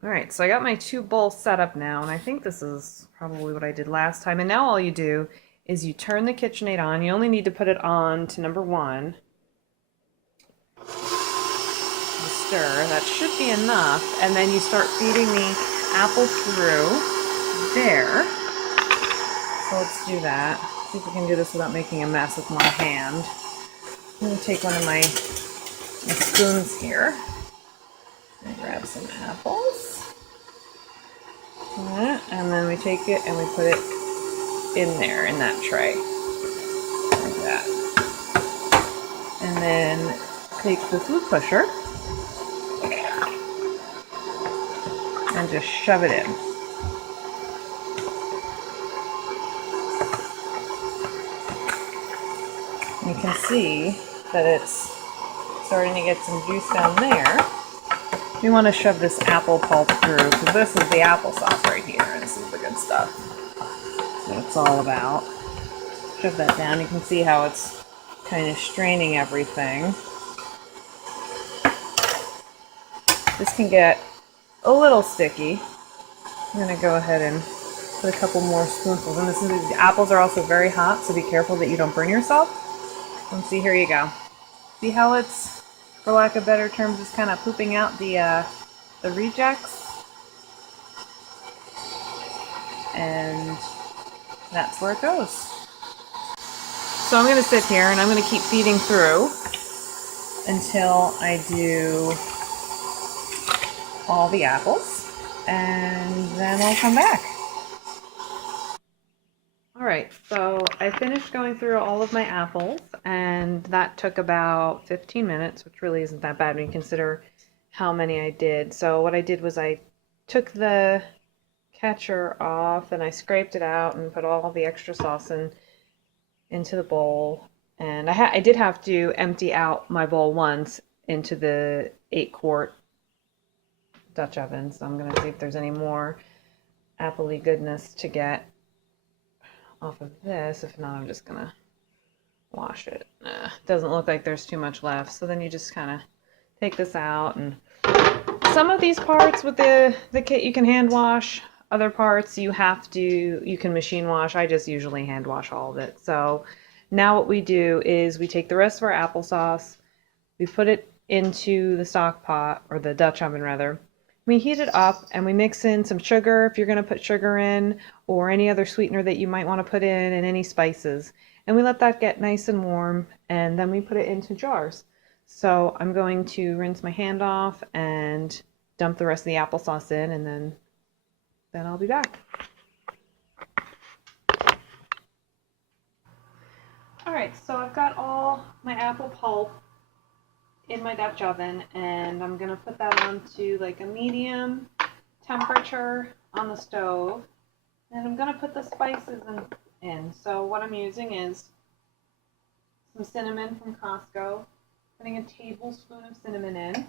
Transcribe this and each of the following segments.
All right, so I got my two bowls set up now, and I think this is probably what I did last time. And now all you do is you turn the KitchenAid on. You only need to put it on to number one. You stir, that should be enough. And then you start feeding the apple through there. So let's do that. See if we can do this without making a mess with one hand. I'm gonna take one of my spoons here and grab some apples. And then we take it and we put it in there in that tray like that, and then take the food pusher and just shove it in. You can see that it's starting to get some juice down there. We want to shove this apple pulp through because this is the applesauce right here, and this is the good stuff. So it's all about. Shove that down. You can see how it's kind of straining everything. This can get a little sticky. I'm going to go ahead and put a couple more spoonfuls. And the apples are also very hot, so be careful that you don't burn yourself. And see, here you go. See how it's, for lack of better terms, just kind of pooping out the rejects? And that's where it goes. So I'm going to sit here and I'm going to keep feeding through until I do all the apples, and then I'll come back. Alright, so I finished going through all of my apples, and that took about 15 minutes, which really isn't that bad when you consider how many I did. So what I did was I took the catcher off and I scraped it out and put all the extra sauce into the bowl. And I did have to empty out my bowl once into the 8-quart Dutch oven, so I'm going to see if there's any more appley goodness to get off of this. If not, I'm just going to wash it. Doesn't look like there's too much left, so then you just kind of take this out. And some of these parts with the kit you can hand wash. Other parts you can machine wash. I just usually hand wash all of it. So now what we do is we take the rest of our applesauce, we put it into the stock pot, or the Dutch oven rather. We heat it up and we mix in some sugar if you're going to put sugar in, or any other sweetener that you might want to put in, and any spices. And we let that get nice and warm, and then we put it into jars. So I'm going to rinse my hand off and dump the rest of the applesauce in, and then I'll be back. Alright, so I've got all my apple pulp in my Dutch oven, and I'm going to put that onto like a medium temperature on the stove, and I'm going to put the spices in. So what I'm using is some cinnamon from Costco, putting a tablespoon of cinnamon in,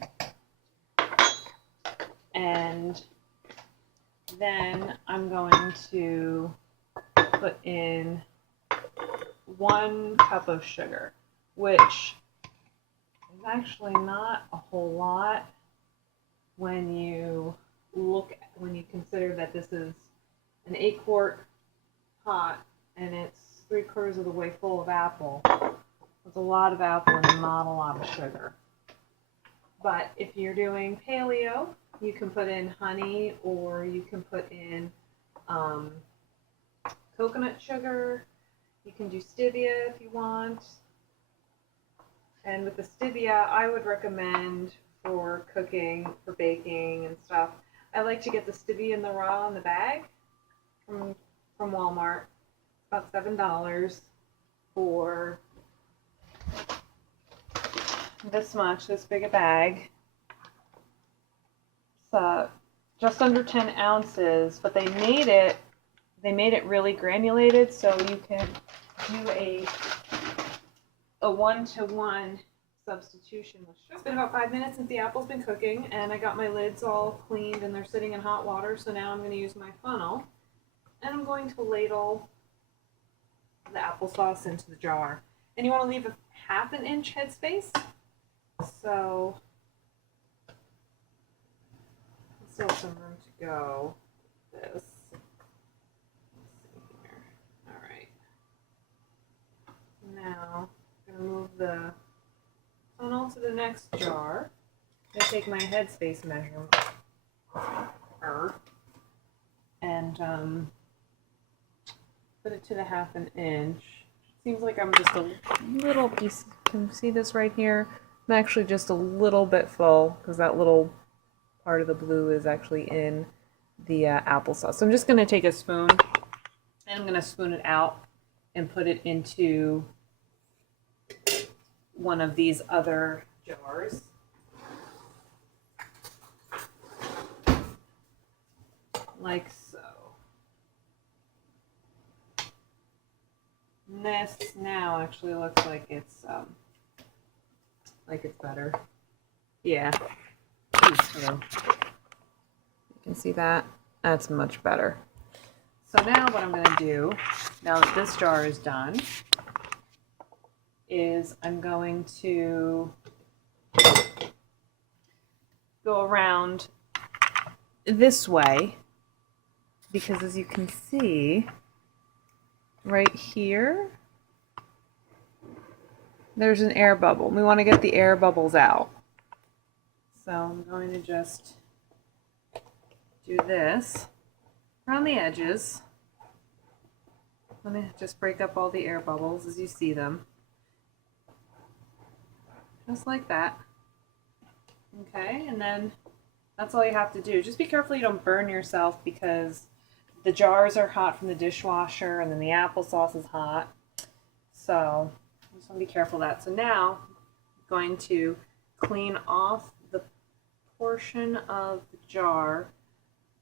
and then I'm going to put in 1 cup of sugar, which is actually not a whole lot when you consider that this is an 8-quart pot and it's 3/4 of the way full of apple. It's a lot of apple and not a lot of sugar. But if you're doing paleo, you can put in honey, or you can put in coconut sugar. You can do stevia if you want. And with the stevia, I would recommend for cooking, for baking and stuff. I like to get the stevia in the raw in the bag from Walmart. About $7 for this big a bag. It's just under 10 ounces, but they made it really granulated, so you can do a 1-to-1 substitution with sugar. It's been about 5 minutes since the apple's been cooking, and I got my lids all cleaned and they're sitting in hot water. So now I'm going to use my funnel, and I'm going to ladle the applesauce into the jar. And you want to leave a 1/2 inch headspace. So still some room to go. This. Let's see here. All right. Now I'm gonna move the funnel to the next jar. I take my headspace measurement and put it to the 1/2 inch. Seems like I'm just a little piece. Can you see this right here? I'm actually just a little bit full because that little part of the blue is actually in the applesauce. So I'm just going to take a spoon and I'm going to spoon it out and put it into one of these other jars. Like so. And this now actually looks like it's better. Yeah. Ooh, hello. You can see that. That's much better. So now what I'm going to do, now that this jar is done, is I'm going to go around this way, because as you can see right here, there's an air bubble. We want to get the air bubbles out. So I'm going to just do this around the edges. Let me just break up all the air bubbles as you see them. Just like that. Okay, and then that's all you have to do. Just be careful you don't burn yourself because the jars are hot from the dishwasher and then the applesauce is hot. So just want to be careful of that. So now I'm going to clean off the portion of the jar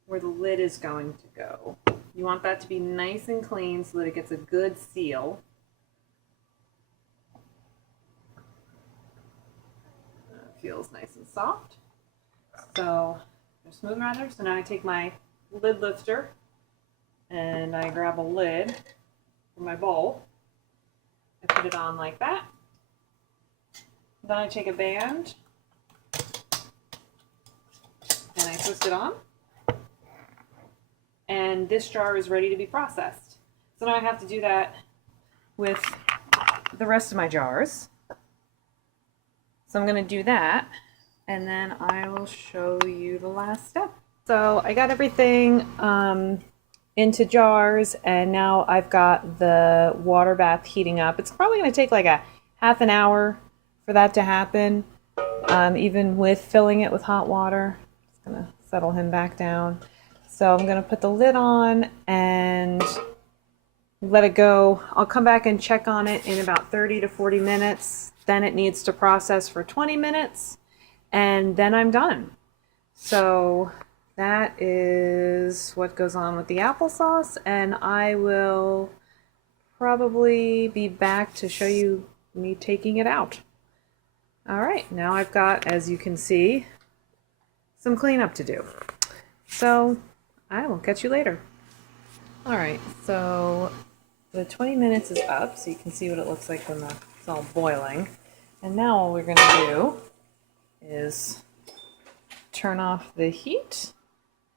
where the lid is going to go. You want that to be nice and clean so that it gets a good seal. It feels nice and soft. So, smooth rather. So now I take my lid lifter and I grab a lid from my bowl. I put it on like that. Then I take a band and I twist it on. And this jar is ready to be processed. So now I have to do that with the rest of my jars. So I'm going to do that, and then I will show you the last step. So I got everything into jars, and now I've got the water bath heating up. It's probably going to take like a half an hour for that to happen, even with filling it with hot water. Just going to settle him back down. So I'm going to put the lid on and let it go. I'll come back and check on it in about 30 to 40 minutes. Then it needs to process for 20 minutes and then I'm done. So that is what goes on with the applesauce, and I will probably be back to show you me taking it out. All right, now I've got, as you can see, some cleanup to do. So I will catch you later. All right, so the 20 minutes is up, so you can see what it looks like when it's all boiling. And now all we're gonna do is turn off the heat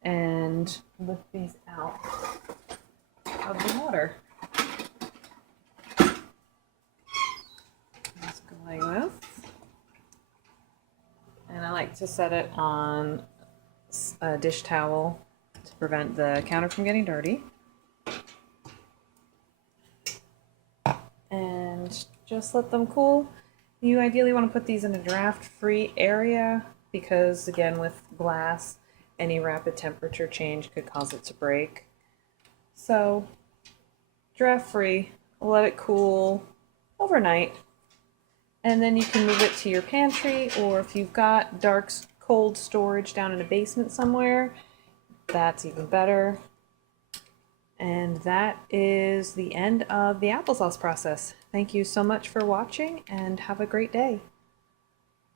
and lift these out of the water. Just go like this. And I like to set it on a dish towel to prevent the counter from getting dirty. And just let them cool. You ideally want to put these in a draft-free area because, again, with glass, any rapid temperature change could cause it to break. So, draft-free, let it cool overnight, and then you can move it to your pantry, or if you've got dark, cold storage down in a basement somewhere, that's even better. And that is the end of the applesauce process. Thank you so much for watching and have a great day.